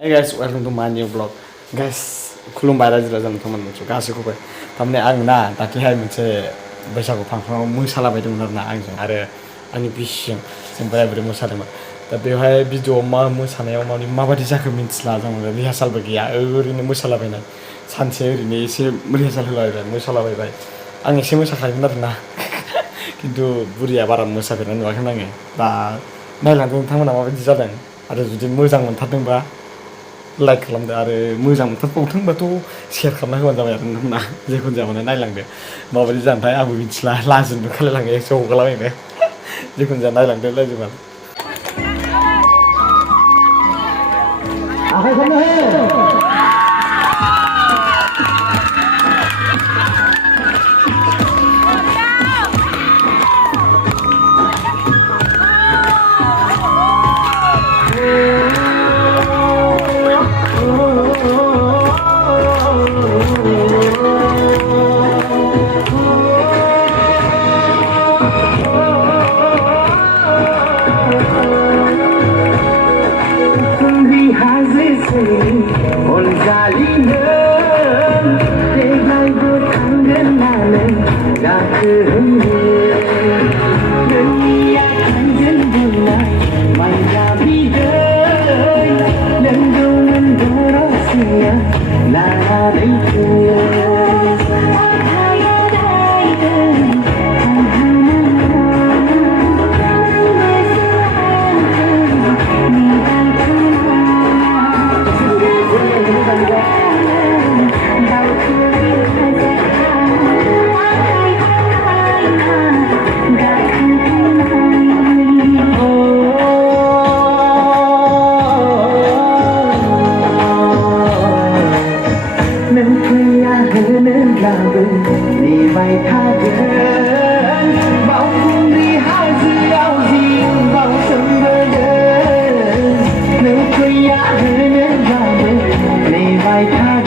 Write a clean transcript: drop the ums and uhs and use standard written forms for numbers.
Hey guys, welcome to my new vlog. Guys, खुलुमबाय रायजो राजा नोंथांमोनखौ गासैखौबो थारमाने आं ना दाख्लैहाय मोनसे बैसागु फांसनाव मोसालाबायदोंमोन आरोना आंजों आरो आंनि बिसिजों जों बोराय बुरै मोसादोंमोन दा बेवहाय भिडिअ'आव मोसानायाव माबायदि जाखो मिन्थिला जों रिहार्सालबो गैया ओरैनो मोसालाबायनाय सानसे ओरैनो एसे रिहार्साल होलाबायबाय मोसालाबायबाय आं एसे मोसाखायोमोन आरोना खिन्थु बुरिया बारा मोसाफेरनाय नुवाखैमोन आङो दा नायलांदो नोंथांमोना माबायदि जादों आरो जुदि मोजां मोनथारदोंबा लाइक खालामदो आरो मोजां मोनथारबावदोंबाथ' शेयार खालामना होबानो जाबाय आरो नोंथांमोना जेखुनु जाया माने नायलांदो माबायदि जानोथाय आंबो मिथिला लाजिनो ओंखारलायलाङो एकस' हगारलाबायनो जिखुनु जाया नायलांदो रायजोफोर Hãy subscribe